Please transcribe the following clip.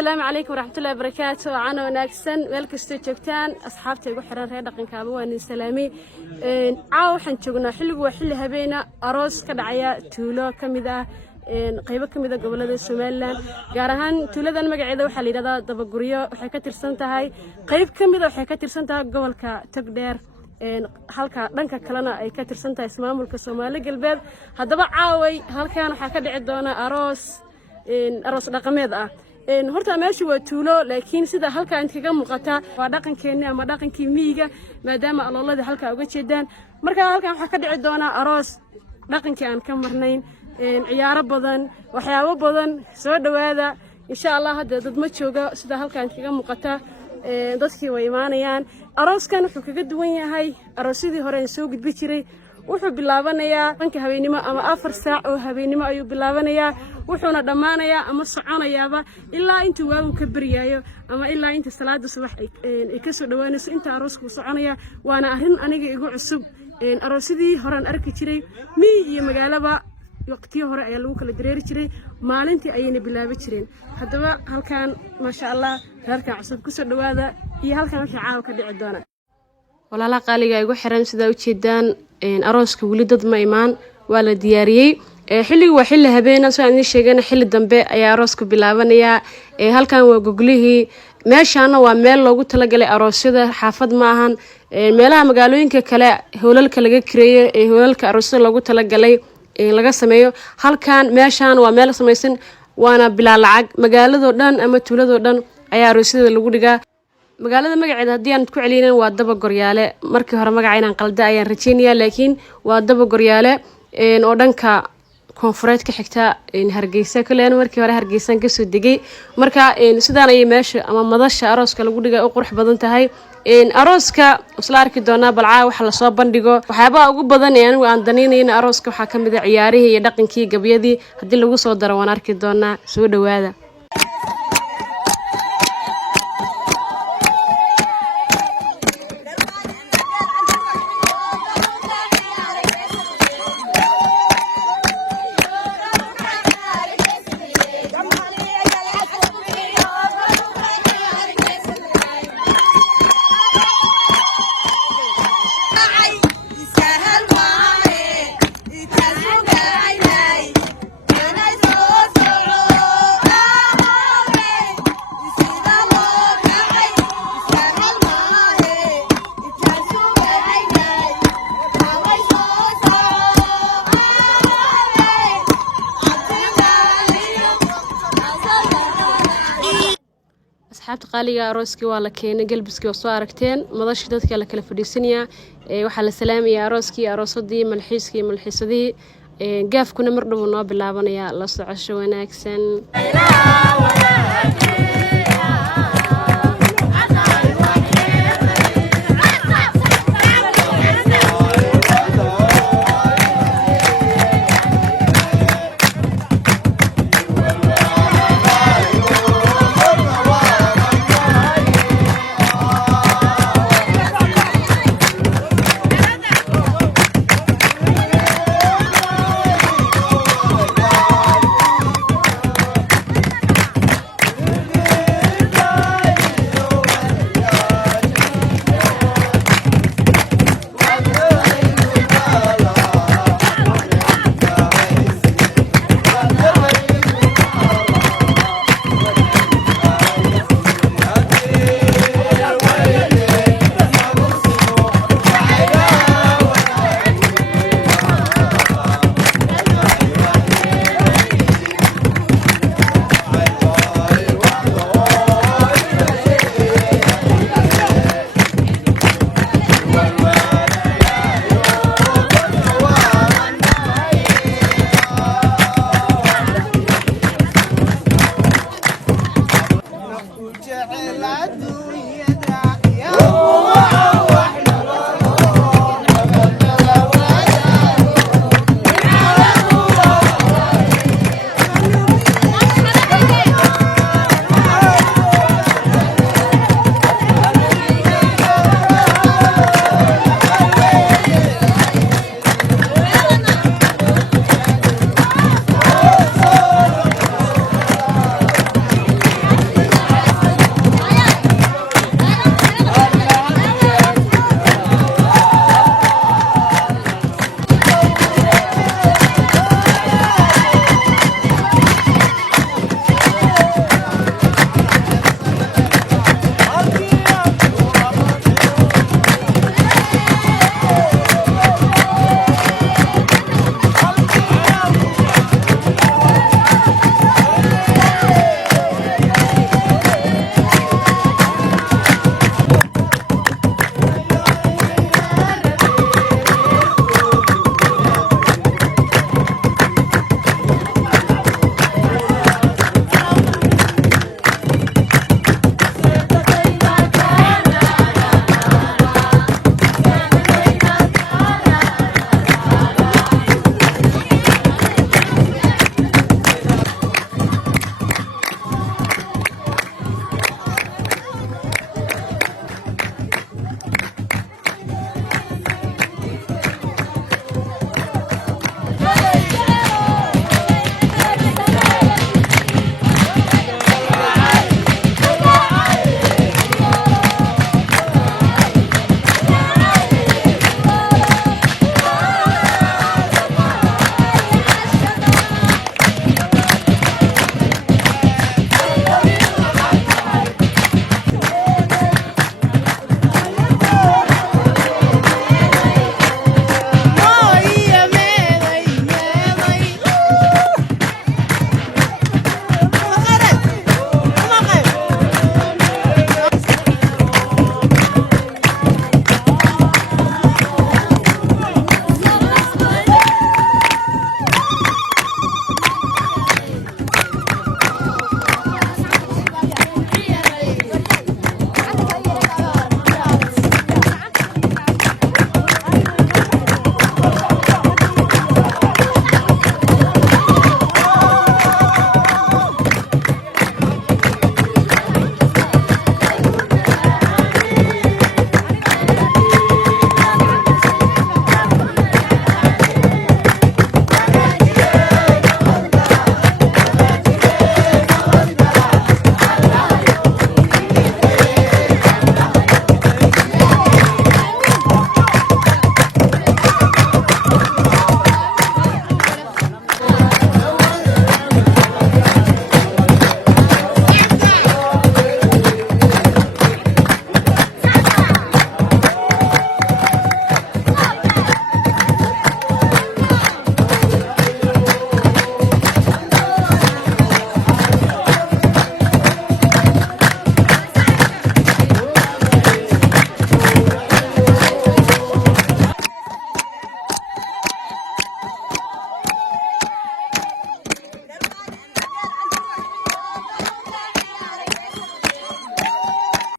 السلام عليكم ورحمة الله وبركاته. أنا وناكسن ملكستو جوجتان أصحابتي ugu xiran reer dhaqankaaba waan salaami caaw waxaan joognaa xilligu waa xilli habeena aroos ka dhacaya tuulo kamid ah qaybo kamid ah gobolada Soomaaliland gaar ahaan tuuladan magaceeda waxa la yiraahdaa Dabaguryo waxay ka tirsan tahay qayb kamid ah waxay ka tirsan tahay gobolka Togdheer halka dhanka kalena ay ka tirsan tahay ismaamulka Soomaali galbeed hadaba caaway halkaan waxa ka dhici doona aroos dhaqameed ah horta meeshu waa tuulo laakiin sida halka inta kaga muuqata waa dhaqankeena ama dhaqankii miyiga maadaama aloolada halka uga jeedaan marka halkan waxa ka dhici doona aroos dhaqankii aan ka marnayn ciyaaro badan waxyaabo badan soo dhawaada insha Allah hadda dad ma jooga sida halka inta kaga muuqata dadkii way imaanayaan arooskan wuxuu kaga duwan yahay aroosidii hore soo gudbi jiray wuxuu bilaabanayaa dhanka habeenimo ama 4 saac oo habeenimo ayuu bilaabanayaa wuxuuna dhamaanayaa ama soconayaaba ilaa inta waagu ka bariyayo ama ilaa inta salaada subax ay ka soo dhawaanayso inta aroosku soconaya waana arin aniga igu cusub aroosidii horaan arki jiray miyi iyo magaalaba waqtiyo hore ayaa lagu kala dareeri jiray maalintii ayayna bilaabi jireen hadaba halkaan ma sha Allah reerka cusub ku soo dhawaada iyo halkaan wixii caaw ka dhici doona walaala qaaliga igu xiran sida u jeedaan arooska wali dad ma imaan waa la diyaariyay xilligu waa xilli habeena soo aan sheegana xilli dambe ayaa arooska bilaabanaya halkan waa goglihii meeshaana waa meel loogu talagalay aroosyada xaafad ma ahan meelaha magaalooyinka kale hoolalka laga kireeyo hoolalka aroosyada loogu talagalay laga sameeyo halkan meeshaan waa meel samaysan waana bilaa lacag magaalado dhan ama tuulado dhan ayaa aroosyada lagu dhigaa magaalada magaceeda hadii aan ku celiyeen waa Dabagoryaale markii hore magacayna qalda ayaan rajeynayaa laakiin waa Dabagoryaale oo dhanka koonfureed ka xigta Hargeysa kaleena markii hore Hargeysan ka soo degay marka sidaan ay meesha ama madasha arooska lagu dhigay oo qurux badan tahay arooska isla arki doona balcaa waxa la soo bandhigo waxyaabo ugu badan ee anigu aan daneynayna arooska waxa kamid ah ciyaarihii iyo dhaqankii gabyadii hadii lagu soo daro waan arki doona soo dhawaada asxaabta qaaliga arooski waa la keenay galbiski oo soo aragteen madashi dadka la kala fadhiisanaya waxa la salaamaya arooski aroosadii malxiiskii malxiisadii gaafkuna mar dhow noo bilaabanaya la socosho wanaagsan جعل عدو